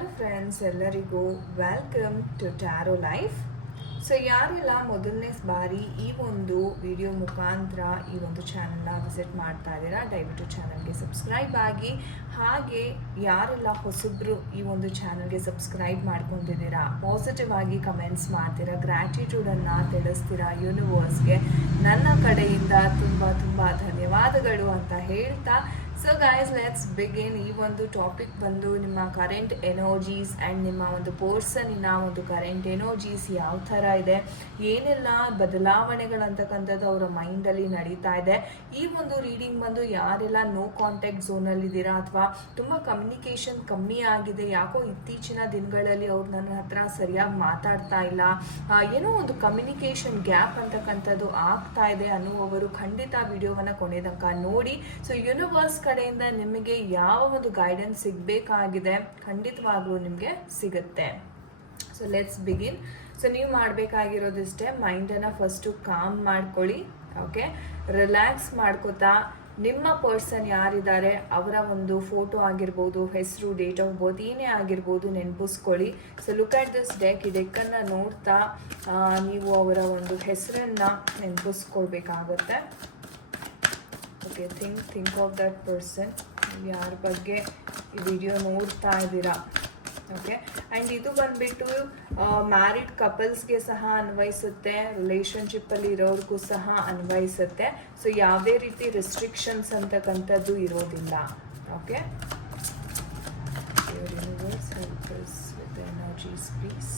Hello friends ಎಲ್ಲರಿಗೂ welcome to tarot life so ಯಾರೆಲ್ಲ ಮೊದಲನೇ ಬಾರಿ ಈ ಒಂದು ವಿಡಿಯೋ ಮುಖಾಂತರ ಈ ಒಂದು ಚಾನಲ್ನ ವಿಸಿಟ್ ಮಾಡ್ತಾ ಇದ್ದೀರಾ, ದಯವಿಟ್ಟು ಚಾನಲ್ಗೆ ಸಬ್ಸ್ಕ್ರೈಬ್ ಆಗಿ. ಹಾಗೆ ಯಾರೆಲ್ಲ ಹೊಸಬ್ರು ಈ ಒಂದು ಚಾನಲ್ಗೆ ಸಬ್ಸ್ಕ್ರೈಬ್ ಮಾಡ್ಕೊಂಡಿದ್ದೀರಾ ಪಾಸಿಟಿವ್ ಆಗಿ ಕಮೆಂಟ್ಸ್ ಮಾಡ್ತೀರಾ ಗ್ರ್ಯಾಟಿಟ್ಯೂಡನ್ನು ತಿಳಿಸ್ತೀರಾ ಯೂನಿವರ್ಸ್ಗೆ ನನ್ನ ಕಡೆಯಿಂದ ತುಂಬ ತುಂಬ ಧನ್ಯವಾದಗಳು ಅಂತ ಹೇಳ್ತಾ ಸೊ ಗಾಯ್ಸ್ ಲೆಟ್ಸ್ ಬಿಗಿನ್ ಈ ಒಂದು ಟಾಪಿಕ್ ಬಂದು ನಿಮ್ಮ ಕರೆಂಟ್ ಎನರ್ಜೀಸ್ ಆ್ಯಂಡ್ ನಿಮ್ಮ ಒಂದು ಪೋರ್ಸನಿನ ಒಂದು ಕರೆಂಟ್ ಎನರ್ಜೀಸ್ ಯಾವ ಥರ ಇದೆ? ಏನೆಲ್ಲ ಬದಲಾವಣೆಗಳಂತಕ್ಕಂಥದ್ದು ಅವರ ಮೈಂಡಲ್ಲಿ ನಡೀತಾ ಇದೆ? ಈ ಒಂದು ರೀಡಿಂಗ್ ಬಂದು ಯಾರೆಲ್ಲ ನೋ ಕಾಂಟ್ಯಾಕ್ಟ್ ಝೋನಲ್ಲಿದ್ದೀರಾ ಅಥವಾ ತುಂಬ ಕಮ್ಯುನಿಕೇಷನ್ ಕಮ್ಮಿ ಆಗಿದೆ, ಯಾಕೋ ಇತ್ತೀಚಿನ ದಿನಗಳಲ್ಲಿ ಅವ್ರು ನನ್ನ ಹತ್ರ ಸರಿಯಾಗಿ ಮಾತಾಡ್ತಾ ಇಲ್ಲ ಏನೋ ಒಂದು ಕಮ್ಯುನಿಕೇಷನ್ ಗ್ಯಾಪ್ ಅಂತಕ್ಕಂಥದ್ದು ಆಗ್ತಾ ಇದೆ ಅನ್ನುವವರು ಖಂಡಿತ ವಿಡಿಯೋವನ್ನು ಕೊನೆ ತನಕ ನೋಡಿ. ಸೊ ಯೂನಿವರ್ಸ್ ಕಡೆಯಿಂದ ನಿಮಗೆ ಯಾವ ಒಂದು ಗೈಡೆನ್ಸ್ ಸಿಗಬೇಕಾಗಿದೆ ಖಂಡಿತವಾಗ್ಲೂ ನಿಮಗೆ ಸಿಗುತ್ತೆ. ಸೊ ಲೆಟ್ಸ್ ಬಿಗಿನ್ ಸೊ ನೀವು ಮಾಡಬೇಕಾಗಿರೋದಿಷ್ಟೇ ಮೈಂಡನ್ನು ಫಸ್ಟು ಕಾಮ್ ಮಾಡ್ಕೊಳ್ಳಿ ಓಕೆ ರಿಲ್ಯಾಕ್ಸ್ ಮಾಡ್ಕೋತಾ ನಿಮ್ಮ ಪರ್ಸನ್ ಯಾರಿದ್ದಾರೆ ಅವರ ಒಂದು ಫೋಟೋ ಆಗಿರ್ಬೋದು, ಹೆಸರು ಡೇಟ್ ಆಫ್ ಬರ್ತ್ ಏನೇ ಆಗಿರ್ಬೋದು ನೆನಪಿಸ್ಕೊಳ್ಳಿ. So look at this deck ಈ ಡೆಕ್ಕನ್ನು ನೋಡ್ತಾ ನೀವು ಅವರ ಒಂದು ಹೆಸರನ್ನು ನೆನಪಿಸ್ಕೊಳ್ಬೇಕಾಗತ್ತೆ. Okay think think of that person ಯಾರ ಬಗ್ಗೆ ಈ ವಿಡಿಯೋ ನೋಡ್ತಾ ಇದ್ದೀರಾ? ಓಕೆ ಆ್ಯಂಡ್ ಇದು ಬಂದುಬಿಟ್ಟು ಮ್ಯಾರಿಡ್ ಕಪಲ್ಸ್ಗೆ ಸಹ ಅನ್ವಯಿಸುತ್ತೆ. ರಿಲೇಷನ್ಶಿಪ್ಪಲ್ಲಿ ಇರೋರಿಗೂ ಸಹ ಅನ್ವಯಿಸುತ್ತೆ. ಸೊ ಯಾವುದೇ ರೀತಿ ರೆಸ್ಟ್ರಿಕ್ಷನ್ಸ್ ಅಂತಕ್ಕಂಥದ್ದು ಇರೋದಿಲ್ಲ. ಓಕೆ ಪ್ಲೀಸ್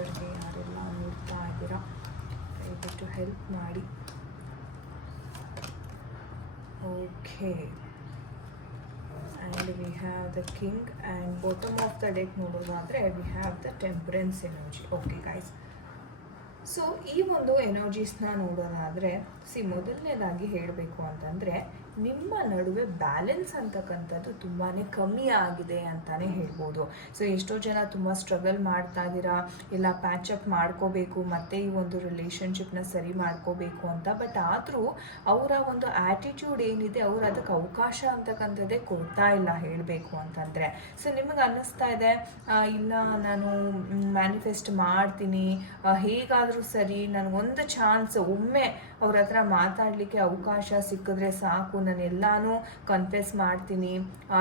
ವೀಕ್ಷಕರಿಗೆ ಯಾರೆಲ್ಲ ನೋಡ್ತಾ ಇದ್ದೀರಾ, ದಯವಿಟ್ಟು ಹೆಲ್ಪ್ ಮಾಡಿ. Okay and we have the king and bottom of the deck ನೋಡೋದಾದರೆ we have the temperance energy okay guys so ಈ ಒಂದು ಎನರ್ಜೀಸ್ನ ನೋಡೋದಾದರೆ ಸಿ ಮೊದಲನೇದಾಗಿ ಹೇಳಬೇಕು ಅಂತಂದರೆ ನಿಮ್ಮ ನಡುವೆ ಬ್ಯಾಲೆನ್ಸ್ ಅಂತಕ್ಕಂಥದ್ದು ತುಂಬಾ ಕಮ್ಮಿ ಆಗಿದೆ ಅಂತಲೇ ಹೇಳ್ಬೋದು. ಸೊ ಎಷ್ಟೋ ಜನ ತುಂಬ ಸ್ಟ್ರಗಲ್ ಮಾಡ್ತಾ ಇದ್ದೀರಾ ಇಲ್ಲ ಪ್ಯಾಚಪ್ ಮಾಡ್ಕೋಬೇಕು, ಮತ್ತೆ ಈ ಒಂದು ರಿಲೇಷನ್ಶಿಪ್ನ ಸರಿ ಮಾಡ್ಕೋಬೇಕು ಅಂತ. ಬಟ್ ಆದರೂ ಅವರ ಒಂದು ಆ್ಯಟಿಟ್ಯೂಡ್ ಏನಿದೆ, ಅವ್ರು ಅದಕ್ಕೆ ಅವಕಾಶ ಅಂತಕ್ಕಂಥದ್ದೇ ಕೊಡ್ತಾ ಇಲ್ಲ ಹೇಳಬೇಕು ಅಂತಂದರೆ. ಸೊ ನಿಮಗೆ ಅನ್ನಿಸ್ತಾ ಇದೆ ಇಲ್ಲ ನಾನು ಮ್ಯಾನಿಫೆಸ್ಟ್ ಮಾಡ್ತೀನಿ ಹೇಗಾದರೂ ಸರಿ, ನನಗೊಂದು ಚಾನ್ಸ್ ಒಮ್ಮೆ ಅವ್ರ ಹತ್ರ ಮಾತಾಡಲಿಕ್ಕೆ ಅವಕಾಶ ಸಿಕ್ಕಿದ್ರೆ ಸಾಕು. ನಾನು ಎಲ್ಲಾನು ಕನ್ಫೆಸ್ ಮಾಡ್ತೀನಿ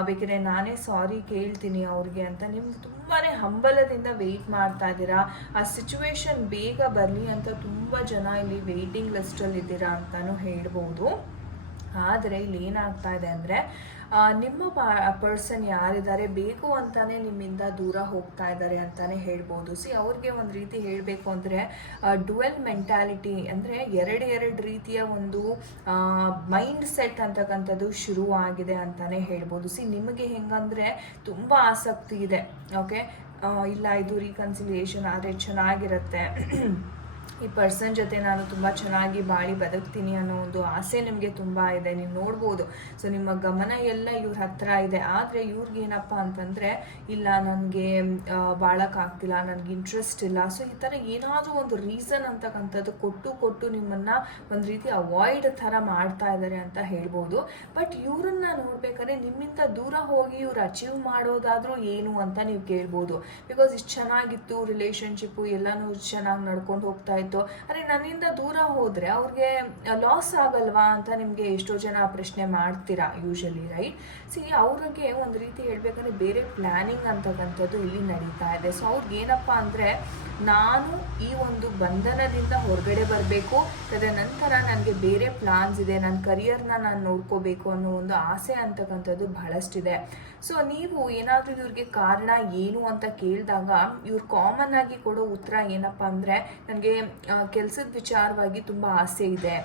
ಬೇಕಿದ್ರೆ ನಾನೇ ಸಾರಿ ಕೇಳ್ತೀನಿ ಅವ್ರಿಗೆ ಅಂತ ನಿಮ್ಗೆ ತುಂಬಾ ಹಂಬಲದಿಂದ ವೆಯ್ಟ್ ಮಾಡ್ತಾ ಇದ್ದೀರಾ? ಆ ಸಿಚುವೇಶನ್ ಬೇಗ ಬರಲಿ ಅಂತ ತುಂಬ ಜನ ಇಲ್ಲಿ ವೆಯ್ಟಿಂಗ್ ಲಿಸ್ಟಲ್ಲಿ ಇದ್ದೀರಾ ಅಂತಲೂ ಹೇಳ್ಬೋದು. ಆದರೆ ಇಲ್ಲಿ ಏನಾಗ್ತಾ ಇದೆ ಅಂದರೆ ನಿಮ್ಮ ಪರ್ಸನ್ ಯಾರಿದ್ದಾರೆ? ಬೇಕು ಅಂತಾನೆ ನಿಮ್ಮಿಂದ ದೂರ ಹೋಗ್ತಾ ಇದ್ದಾರೆ ಅಂತಾನೆ ಹೇಳ್ಬೋದು. ಸಿ ಅವ್ರಿಗೆ ಒಂದು ರೀತಿ ಹೇಳಬೇಕು ಅಂದರೆ ಡುವೆಲ್ ಮೆಂಟ್ಯಾಲಿಟಿ ಅಂದರೆ ಎರಡು ಎರಡು ರೀತಿಯ ಒಂದು ಮೈಂಡ್ ಸೆಟ್ ಅಂತಕ್ಕಂಥದ್ದು ಶುರು ಆಗಿದೆ ಅಂತಾನೆ ಹೇಳ್ಬೋದು. ಸಿ ನಿಮಗೆ ಹೆಂಗಂದರೆ ತುಂಬ ಆಸಕ್ತಿ ಇದೆ ಓಕೆ ಇಲ್ಲ, ಇದು ರೀಕನ್ಸಿಲಿಯೇಷನ್ ಆದರೆ ಚೆನ್ನಾಗಿರುತ್ತೆ. ಈ ಪರ್ಸನ್ ಜೊತೆ ನಾನು ತುಂಬ ಚೆನ್ನಾಗಿ ಬಾಳಿ ಬದುಕ್ತೀನಿ ಅನ್ನೋ ಒಂದು ಆಸೆ ನಿಮಗೆ ತುಂಬ ಇದೆ, ನೀವು ನೋಡ್ಬೋದು. ಸೊ ನಿಮ್ಮ ಗಮನ ಎಲ್ಲ ಇವ್ರ ಹತ್ರ ಇದೆ. ಆದರೆ ಇವ್ರಿಗೇನಪ್ಪ ಅಂತಂದರೆ, ಇಲ್ಲ ನನಗೆ ಬಾಳಕ್ಕಾಗ್ತಿಲ್ಲ, ನನಗೆ ಇಂಟ್ರೆಸ್ಟ್ ಇಲ್ಲ. ಸೊ ಈ ಥರ ಏನಾದರೂ ಒಂದು ರೀಸನ್ ಅಂತಕ್ಕಂಥದ್ದು ಕೊಟ್ಟು ಕೊಟ್ಟು ನಿಮ್ಮನ್ನು ಒಂದು ರೀತಿ ಅವಾಯ್ಡ್ ಥರ ಮಾಡ್ತಾ ಇದ್ದಾರೆ ಅಂತ ಹೇಳ್ಬೋದು. ಬಟ್ ಇವ್ರನ್ನ ನೋಡ್ಬೇಕಾದ್ರೆ ನಿಮ್ಮಿಂದ ದೂರ ಹೋಗಿ ಇವ್ರು ಅಚೀವ್ ಮಾಡೋದಾದರೂ ಏನು ಅಂತ ನೀವು ಕೇಳ್ಬೋದು. ಬಿಕಾಸ್ ಇಷ್ಟು ಚೆನ್ನಾಗಿತ್ತು ರಿಲೇಷನ್ಶಿಪ್ಪು ಎಲ್ಲನೂ ಚೆನ್ನಾಗಿ ನಡ್ಕೊಂಡು ಹೋಗ್ತಾ ಇತ್ತು. ಅರೆ, ನನ್ನಿಂದ ದೂರ ಹೋದರೆ ಅವ್ರಿಗೆ ಲಾಸ್ ಆಗಲ್ವಾ ಅಂತ ನಿಮಗೆ ಎಷ್ಟೋ ಜನ ಪ್ರಶ್ನೆ ಮಾಡ್ತೀರಾ ಯೂಶಲಿ ರೈಟ್ ಸಿ ಅವ್ರಿಗೆ ಒಂದು ರೀತಿ ಹೇಳ್ಬೇಕಂದ್ರೆ ಬೇರೆ ಪ್ಲ್ಯಾನಿಂಗ್ ಅಂತಕ್ಕಂಥದ್ದು ಇಲ್ಲಿ ನಡೀತಾ ಇದೆ. ಸೊ ಅವ್ರಿಗೆ ಏನಪ್ಪ ಅಂದರೆ ನಾನು ಈ ಒಂದು ಬಂಧನದಿಂದ ಹೊರಗಡೆ ಬರಬೇಕು, ತದನಂತರ ನನಗೆ ಬೇರೆ ಪ್ಲಾನ್ಸ್ ಇದೆ ನನ್ನ ಕರಿಯರ್ನ ನಾನು ನೋಡ್ಕೋಬೇಕು ಅನ್ನೋ ಒಂದು ಆಸೆ ಅಂತಕ್ಕಂಥದ್ದು ಬಹಳಷ್ಟಿದೆ. ಸೊ ನೀವು ಏನಾದರೂ ಇವ್ರಿಗೆ ಕಾರಣ ಏನು ಅಂತ ಕೇಳಿದಾಗ ಇವ್ರು ಕಾಮನ್ ಆಗಿ ಕೊಡೋ ಉತ್ತರ ಏನಪ್ಪ ಅಂದರೆ ನನಗೆ ಕೆಲಸದ ವಿಚಾರವಾಗಿ ತುಂಬ ಆಸೆ ಇದೆ.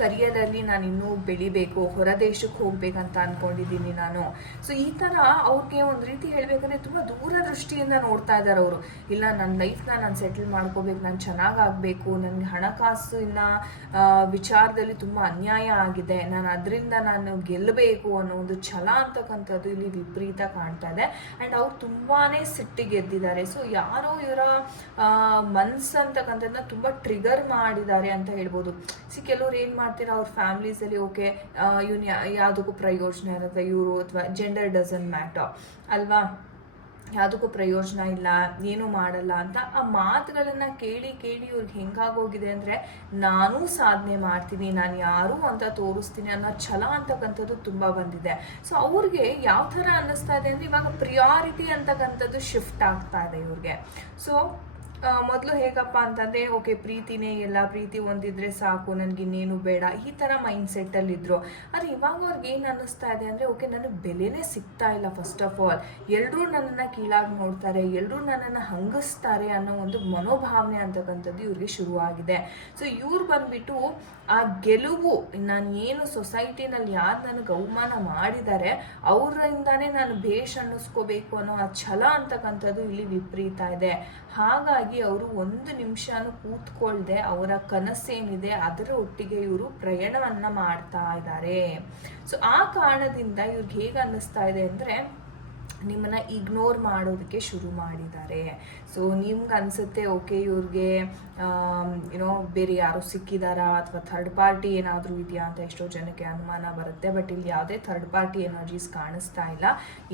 ಕರಿಯರಲ್ಲಿ ನಾನು ಇನ್ನೂ ಬೆಳಿಬೇಕು ಹೊರದೇಶಕ್ಕೆ ಹೋಗ್ಬೇಕಂತ ಅನ್ಕೊಂಡಿದ್ದೀನಿ ನಾನು. ಸೊ ಈ ಥರ ಅವ್ರಿಗೆ ಒಂದು ರೀತಿ ಹೇಳಬೇಕಂದ್ರೆ ತುಂಬ ದೂರದೃಷ್ಟಿಯಿಂದ ನೋಡ್ತಾ ಇದ್ದಾರೆ ಅವರು. ಇಲ್ಲ ನನ್ನ ಲೈಫ್ನ ನಾನು ಸೆಟಲ್ ಮಾಡ್ಕೋಬೇಕು, ನಾನು ಚೆನ್ನಾಗಾಗಬೇಕು, ನನಗೆ ಹಣಕಾಸಿನ ವಿಚಾರದಲ್ಲಿ ತುಂಬ ಅನ್ಯಾಯ ಆಗಿದೆ. ನಾನು ಅದರಿಂದ ನಾನು ಗೆಲ್ಲಬೇಕು ಅನ್ನೋ ಒಂದು ಛಲ ಅಂತಕ್ಕಂಥದ್ದು ಇಲ್ಲಿ ವಿಪರೀತ ಕಾಣ್ತಾ ಇದೆ. ಆ್ಯಂಡ್ ಅವ್ರು ತುಂಬಾ ಸಿಟ್ಟಿಗೆದ್ದಿದ್ದಾರೆ ಸೊ ಯಾರೋ ಇವರ ಮನ್ಸು ಅಂತಕ್ಕಂಥದ್ದನ್ನ ತುಂಬ ಟ್ರಿಗರ್ ಮಾಡಿದ್ದಾರೆ ಅಂತ ಹೇಳ್ಬೋದು. ಸಿ ಕೆಲವ್ರು ಏನು ಮಾಡ್ತೀರಾ ಅವ್ರ ಫ್ಯಾಮ್ಲೀಸಲ್ಲಿ ಓಕೆ ಇವನ್ ಯಾವುದಕ್ಕೂ ಪ್ರಯೋಜನ ಇರುತ್ತೆ, ಇವರು ಅಥವಾ ಜೆಂಡರ್ ಡಸನ್ ಮ್ಯಾಟರ್ ಅಲ್ವಾ? ಯಾವುದಕ್ಕೂ ಪ್ರಯೋಜನ ಇಲ್ಲ, ಏನೂ ಮಾಡಲ್ಲ ಅಂತ ಆ ಮಾತುಗಳನ್ನ ಕೇಳಿ ಕೇಳಿ ಇವ್ರಿಗೆ ಹೆಂಗಾಗೋಗಿದೆ ಅಂದರೆ, ನಾನೂ ಸಾಧನೆ ಮಾಡ್ತೀನಿ, ನಾನು ಯಾರು ಅಂತ ತೋರಿಸ್ತೀನಿ ಅನ್ನೋ ಛಲ ಅಂತಕ್ಕಂಥದ್ದು ತುಂಬ ಬಂದಿದೆ. ಸೊ ಅವ್ರಿಗೆ ಯಾವ ಥರ ಅನ್ನಿಸ್ತಾ ಇದೆ ಅಂದರೆ ಇವಾಗ ಪ್ರಿಯಾರಿಟಿ ಅಂತಕ್ಕಂಥದ್ದು ಶಿಫ್ಟ್ ಆಗ್ತಾ ಇದೆ ಇವ್ರಿಗೆ. ಸೊ ಮೊದಲು ಹೇಗಪ್ಪ ಅಂತಂದರೆ ಓಕೆ ಪ್ರೀತಿನೇ ಎಲ್ಲ, ಪ್ರೀತಿ ಒಂದಿದ್ರೆ ಸಾಕು, ನನಗೆ ಇನ್ನೇನು ಬೇಡ, ಈ ಥರ ಮೈಂಡ್ ಸೆಟ್ಟಲ್ಲಿ ಇದ್ರು. ಆದರೆ ಇವಾಗ ಅವ್ರಿಗೆ ಏನು ಅನ್ನಿಸ್ತಾ ಇದೆ ಅಂದರೆ ಓಕೆ ನನಗೆ ಬೆಲೆನೇ ಸಿಗ್ತಾ ಇಲ್ಲ ಫಸ್ಟ್ ಆಫ್ ಆಲ್ ಎಲ್ಲರೂ ನನ್ನನ್ನು ಕೀಳಾಗಿ ನೋಡ್ತಾರೆ ಎಲ್ಲರೂ ನನ್ನನ್ನು ಹಂಗಿಸ್ತಾರೆ ಅನ್ನೋ ಒಂದು ಮನೋಭಾವನೆ ಅಂತಕ್ಕಂಥದ್ದು ಇವ್ರಿಗೆ ಶುರುವಾಗಿದೆ. ಸೊ ಇವ್ರು ಬಂದ್ಬಿಟ್ಟು ಆ ಗೆಲುವು, ನಾನು ಏನು ಸೊಸೈಟಿನಲ್ಲಿ ಯಾರು ನನಗೆ ಅವಮಾನ ಮಾಡಿದ್ದಾರೆ ಅವರಿಂದಾನೇ ನಾನು ಭೇಷ್ ಅನ್ನಿಸ್ಕೋಬೇಕು ಅನ್ನೋ ಆ ಛಲ ಅಂತಕ್ಕಂಥದ್ದು ಇಲ್ಲಿ ವಿಪರೀತ ಇದೆ. ಹಾಗಾಗಿ ಅವರು ಒಂದು ನಿಮಿಷನೂ ಕೂತ್ಕೊಳ್ದೆ ಅವರ ಕನಸೇನಿದೆ, ಅದರ ಒಟ್ಟಿಗೆ ಇವರು ಪ್ರಯಾಣವನ್ನ ಮಾಡ್ತಾ ಇದ್ದಾರೆ. ಸೊ ಆ ಕಾರಣದಿಂದ ಇವ್ರಿಗೆ ಹೇಗೆ ಅನ್ನಿಸ್ತಾ ಇದೆ ಅಂದರೆ ನಿಮ್ಮನ್ನ ಇಗ್ನೋರ್ ಮಾಡೋದಕ್ಕೆ ಶುರು ಮಾಡಿದ್ದಾರೆ. ಸೊ ನಿಮ್ಗೆ ಅನಿಸುತ್ತೆ ಓಕೆ ಇವ್ರಿಗೆ ಏನೋ ಬೇರೆ ಯಾರು ಸಿಕ್ಕಿದಾರಾ ಅಥವಾ ಥರ್ಡ್ ಪಾರ್ಟಿ ಏನಾದರೂ ಇದೆಯಾ ಅಂತ ಎಷ್ಟೋ ಜನಕ್ಕೆ ಅನುಮಾನ ಬರುತ್ತೆ. ಬಟ್ ಇಲ್ಲಿ ಯಾವುದೇ ಥರ್ಡ್ ಪಾರ್ಟಿ ಎನರ್ಜೀಸ್ ಕಾಣಿಸ್ತಾ ಇಲ್ಲ.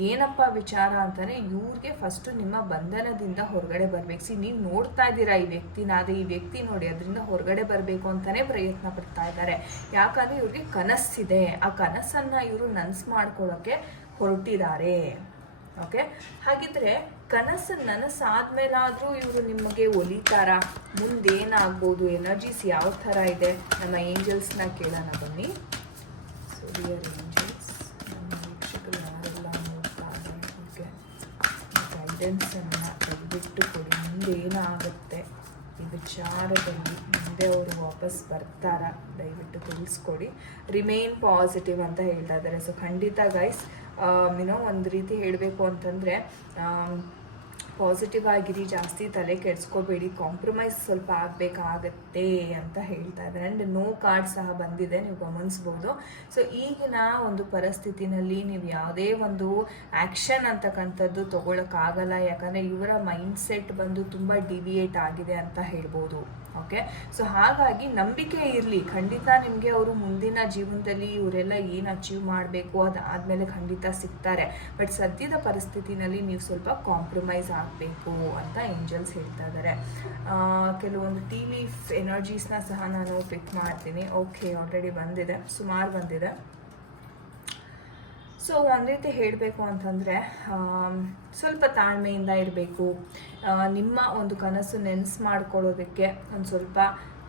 ಏನಪ್ಪ ವಿಚಾರ ಅಂತಾನೆ, ಇವ್ರಿಗೆ ಫಸ್ಟು ನಿಮ್ಮ ಬಂಧನದಿಂದ ಹೊರಗಡೆ ಬರಬೇಕು. ಸಿ ನೀವು ನೋಡ್ತಾ ಇದ್ದೀರಾ ಈ ವ್ಯಕ್ತಿನ, ಅದೇ ಈ ವ್ಯಕ್ತಿ ನೋಡಿ ಅದರಿಂದ ಹೊರಗಡೆ ಬರಬೇಕು ಅಂತಲೇ ಪ್ರಯತ್ನ ಪಡ್ತಾ ಇದ್ದಾರೆ. ಯಾಕಂದ್ರೆ ಇವ್ರಿಗೆ ಕನಸಿದೆ ಆ ಕನಸನ್ನ ಇವರು ನನ್ಸ್ ಮಾಡ್ಕೊಳ್ಳೋಕ್ಕೆ ಹೊರಟಿದ್ದಾರೆ. ಓಕೆ ಹಾಗಿದ್ರೆ ಕನಸು ನನಸಾದ್ಮೇಲಾದರೂ ಇವರು ನಿಮಗೆ ಒಲಿತಾರ? ಮುಂದೇನಾಗ್ಬೋದು? ಎನರ್ಜೀಸ್ ಯಾವ ಥರ ಇದೆ? ನಮ್ಮ ಏಂಜಲ್ಸ್ನ ಕೇಳೋಣ ಬನ್ನಿ. ಸೊ ಏಂಜಲ್ಸ್ ನಮ್ಮ ವೀಕ್ಷಕರು ಯಾರೆಲ್ಲ ಗೈಡೆನ್ಸನ್ನು ತೆಗೆದಿಟ್ಟು ಕೊಡಿ. ಮುಂದೆ ಏನಾಗುತ್ತೆ ಈ ವಿಚಾರದಲ್ಲಿ ಮುಂದೆ ಅವರು ವಾಪಸ್ ಬರ್ತಾರ? ದಯವಿಟ್ಟು ತಿಳಿಸ್ಕೊಡಿ. ರಿಮೈನ್ ಪಾಸಿಟಿವ್ ಅಂತ ಹೇಳ್ತಾ ಇದ್ದಾರೆ. ಸೊ ಖಂಡಿತ ಗೈಸ್ ಏನೋ ಒಂದು ರೀತಿ ಹೇಳಬೇಕು ಅಂತಂದರೆ ಪಾಸಿಟಿವ್ ಆಗಿರಿ, ಜಾಸ್ತಿ ತಲೆ ಕೆಡಿಸ್ಕೋಬೇಡಿ ಕಾಂಪ್ರಮೈಸ್ ಸ್ವಲ್ಪ ಆಗಬೇಕಾಗತ್ತೆ ಅಂತ ಹೇಳ್ತಾ ಇದ್ದಾರೆ. ಆ್ಯಂಡ್ ನೋ ಕಾರ್ಡ್ ಸಹ ಬಂದಿದೆ, ನೀವು ಗಮನಿಸ್ಬೋದು. ಸೊ ಈಗಿನ ಒಂದು ಪರಿಸ್ಥಿತಿನಲ್ಲಿ ನೀವು ಯಾವುದೇ ಒಂದು ಆ್ಯಕ್ಷನ್ ಅಂತಕ್ಕಂಥದ್ದು ತೊಗೊಳಕ್ಕಾಗಲ್ಲ. ಯಾಕಂದರೆ ಇವರ ಮೈಂಡ್ ಸೆಟ್ ಬಂದು ತುಂಬ ಡಿವಿಯೇಟ್ ಆಗಿದೆ ಅಂತ ಹೇಳ್ಬೋದು. ಓಕೆ? ಸೊ ಹಾಗಾಗಿ ನಂಬಿಕೆ ಇರಲಿ. ಖಂಡಿತ ನಿಮಗೆ ಅವರು ಮುಂದಿನ ಜೀವನದಲ್ಲಿ ಇವರೆಲ್ಲ ಏನು ಅಚೀವ್ ಮಾಡಬೇಕು ಅದಾದಮೇಲೆ ಖಂಡಿತ ಸಿಗ್ತಾರೆ. ಬಟ್ ಸದ್ಯದ ಪರಿಸ್ಥಿತಿನಲ್ಲಿ ನೀವು ಸ್ವಲ್ಪ ಕಾಂಪ್ರಮೈಸ್ ಆಗಬೇಕು ಅಂತ ಏಂಜಲ್ಸ್ ಹೇಳ್ತಾ ಇದ್ದಾರೆ ಕೆಲವೊಂದು ಟಿ ವಿ ಎನರ್ಜೀಸ್ನ ಸಹ ನಾನು ಪಿಕ್ ಮಾಡ್ತೀನಿ. ಓಕೆ ಆಲ್ರೆಡಿ ಬಂದಿದೆ. ಸುಮಾರು ಬಂದಿದೆ. ಸೊ ಒಂದು ರೀತಿ ಹೇಳಬೇಕು ಅಂತಂದರೆ ಸ್ವಲ್ಪ ತಾಳ್ಮೆಯಿಂದ ಇರಬೇಕು. ನಿಮ್ಮ ಒಂದು ಕನಸು ನೆನೆಸು ಮಾಡ್ಕೊಳ್ಳೋದಕ್ಕೆ ಒಂದು ಸ್ವಲ್ಪ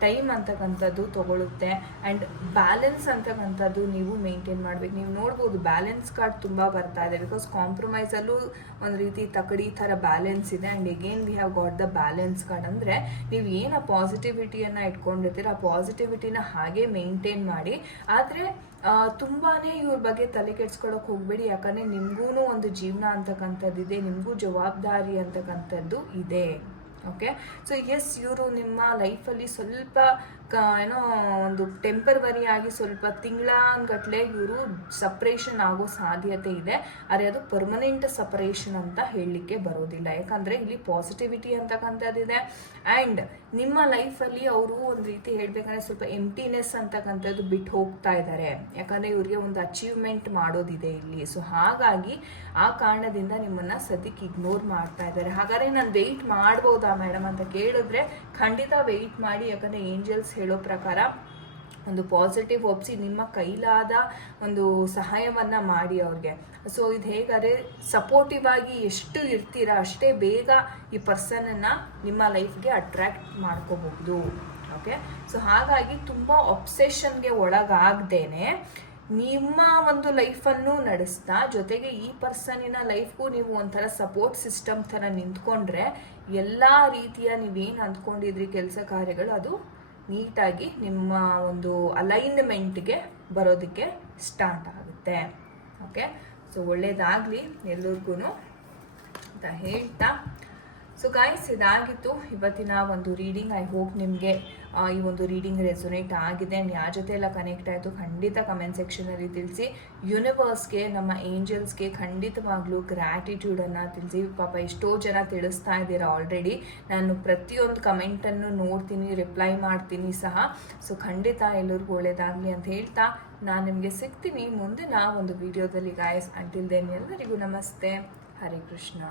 ಟೈಮ್ ಅಂತಕ್ಕಂಥದ್ದು ತಗೊಳುತ್ತೆ. ಆ್ಯಂಡ್ ಬ್ಯಾಲೆನ್ಸ್ ಅಂತಕ್ಕಂಥದ್ದು ನೀವು ಮೇಂಟೈನ್ ಮಾಡಬೇಕು. ನೀವು ನೋಡ್ಬೋದು ಬ್ಯಾಲೆನ್ಸ್ ಕಾರ್ಡ್ ತುಂಬ ಬರ್ತಾ ಇದೆ. ಬಿಕಾಸ್ ಕಾಂಪ್ರಮೈಸಲ್ಲೂ ಒಂದು ರೀತಿ ತಕಡಿ ಥರ ಬ್ಯಾಲೆನ್ಸ್ ಇದೆ. And again we have got the balance card. ಅಂದರೆ ನೀವು ಏನು ಆ ಪಾಸಿಟಿವಿಟಿಯನ್ನು ಇಟ್ಕೊಂಡಿರ್ತೀರ ಆ ಪಾಸಿಟಿವಿಟಿನ ಹಾಗೆ ಮೇಂಟೈನ್ ಮಾಡಿ. ಆದರೆ ತುಂಬಾ ಇವ್ರ ಬಗ್ಗೆ ತಲೆ ಕೆಡ್ಸ್ಕೊಳಕ್ ಹೋಗ್ಬೇಡಿ. ಯಾಕಂದ್ರೆ ನಿಮಗೂ ಒಂದು ಜೀವನ ಅಂತಕ್ಕಂಥದ್ದಿದೆ. ನಿಮಗೂ ಜವಾಬ್ದಾರಿ ಅಂತಕ್ಕಂಥದ್ದು ಇದೆ. ಓಕೆ ಸೊ ಎಸ್ ಇವರು ನಿಮ್ಮ ಲೈಫಲ್ಲಿ ಸ್ವಲ್ಪ ಏನೋ ಒಂದು ಟೆಂಪರ್ವರಿ ಆಗಿ ಸ್ವಲ್ಪ ತಿಂಗಳಾನ್ಗಟ್ಲೆ ಇವರು ಸಪ್ರೇಷನ್ ಆಗೋ ಸಾಧ್ಯತೆ ಇದೆ. ಆದರೆ ಅದು ಪರ್ಮನೆಂಟ್ ಸಪರೇಷನ್ ಅಂತ ಹೇಳಲಿಕ್ಕೆ ಬರೋದಿಲ್ಲ. ಯಾಕಂದರೆ ಇಲ್ಲಿ ಪಾಸಿಟಿವಿಟಿ ಅಂತಕ್ಕಂಥದ್ದಿದೆ. ಆ್ಯಂಡ್ ನಿಮ್ಮ ಲೈಫಲ್ಲಿ ಅವರು ಒಂದು ರೀತಿ ಹೇಳಬೇಕಂದ್ರೆ ಸ್ವಲ್ಪ ಎಂಟಿನೆಸ್ ಅಂತಕ್ಕಂಥದ್ದು ಬಿಟ್ಟು ಹೋಗ್ತಾ ಇದ್ದಾರೆ ಯಾಕಂದರೆ ಇವರಿಗೆ ಒಂದು ಅಚೀವ್ಮೆಂಟ್ ಮಾಡೋದಿದೆ ಇಲ್ಲಿ. ಸೊ ಹಾಗಾಗಿ ಆ ಕಾರಣದಿಂದ ನಿಮ್ಮನ್ನು ಸದ್ಯಕ್ಕೆ ಇಗ್ನೋರ್ ಮಾಡ್ತಾ ಇದ್ದಾರೆ ಹಾಗಾದರೆ ನಾನು ವೆಯ್ಟ್ ಮಾಡ್ಬೋದಾ ಮೇಡಮ್ ಅಂತ ಕೇಳಿದ್ರೆ ಖಂಡಿತ ವೆಯ್ಟ್ ಮಾಡಿ. ಯಾಕಂದರೆ ಏಂಜಲ್ಸ್ ಹೇಳೋ ಪ್ರಕಾರ ಒಂದು ಪಾಸಿಟಿವ್ ಒಪ್ಸಿ ನಿಮ್ಮ ಕೈಲಾದ ಒಂದು ಸಹಾಯವನ್ನ ಮಾಡಿ ಅವ್ರಿಗೆ. ಸೊ ಇದು ಹೇಗಾದ್ರೆ ಸಪೋರ್ಟಿವ್ ಆಗಿ ಎಷ್ಟು ಇರ್ತೀರಾ ಅಷ್ಟೇ ಬೇಗ ಈ ಪರ್ಸನನ್ನು ನಿಮ್ಮ ಲೈಫ್ಗೆ ಅಟ್ರ್ಯಾಕ್ಟ್ ಮಾಡ್ಕೋಬಹುದು. ಓಕೆ ಸೊ ಹಾಗಾಗಿ ತುಂಬ ಒಬ್ಸೆಷನ್ಗೆ ಒಳಗಾಗ್ದೇನೆ ನಿಮ್ಮ ಒಂದು ಲೈಫನ್ನು ನಡೆಸ್ತಾ ಜೊತೆಗೆ ಈ ಪರ್ಸನಿನ ಲೈಫ್ಗೂ ನೀವು ಒಂಥರ ಸಪೋರ್ಟ್ ಸಿಸ್ಟಮ್ ಥರ ನಿಂತ್ಕೊಂಡ್ರೆ ಎಲ್ಲ ರೀತಿಯ ನೀವೇನು ಅಂದ್ಕೊಂಡಿದ್ರಿ ಕೆಲಸ ಕಾರ್ಯಗಳು ಅದು ನೀಟಾಗಿ ನಿಮ್ಮ ಒಂದು ಅಲೈನ್ಮೆಂಟ್ಗೆ ಬರೋದಕ್ಕೆ ಸ್ಟಾರ್ಟ್ ಆಗುತ್ತೆ. ಓಕೆ? ಸೊ ಒಳ್ಳೇದಾಗಲಿ ಎಲ್ರಿಗೂ ಅಂತ ಹೇಳ್ತಾ ಸೊ ಗಾಯ್ಸ್ ಇದಾಗಿತ್ತು. ಇವತ್ತಿನ ಒಂದು ರೀಡಿಂಗ್ ಐ ಹೋಪ್ ನಿಮಗೆ ಈ ಒಂದು ರೀಡಿಂಗ್ ರೆಸೊನೇಟ್ ಆಗಿದೆ. ಆ್ಯಂಡ್ ಯಾರ ಜೊತೆ ಎಲ್ಲ ಕನೆಕ್ಟ್ ಆಯಿತು, ಖಂಡಿತ ಕಮೆಂಟ್ ಸೆಕ್ಷನಲ್ಲಿ ತಿಳಿಸಿ. ಯೂನಿವರ್ಸ್ಗೆ ನಮ್ಮ ಏಂಜಲ್ಸ್ಗೆ ಖಂಡಿತವಾಗ್ಲೂ ಗ್ರ್ಯಾಟಿಟ್ಯೂಡನ್ನು ತಿಳಿಸಿ. ಪಾಪ ಎಷ್ಟೋ ಜನ ತಿಳಿಸ್ತಾ ಇದ್ದೀರಾ ಆಲ್ರೆಡಿ ನಾನು ಪ್ರತಿಯೊಂದು ಕಮೆಂಟನ್ನು ನೋಡ್ತೀನಿ ರಿಪ್ಲೈ ಮಾಡ್ತೀನಿ ಸಹ. ಸೊ ಖಂಡಿತ ಎಲ್ಲರಿಗೂ ಒಳ್ಳೆಯದಾಗಲಿ ಅಂತ ಹೇಳ್ತಾ, ನಾನು ನಿಮಗೆ ಸಿಗ್ತೀನಿ ಮುಂದಿನ ಒಂದು ವಿಡಿಯೋದಲ್ಲಿ ಗಾಯಸ್ ಅಂಟಿಲ್ ಎಲ್ಲರಿಗೂ ನಮಸ್ತೆ. ಹರೇ ಕೃಷ್ಣ.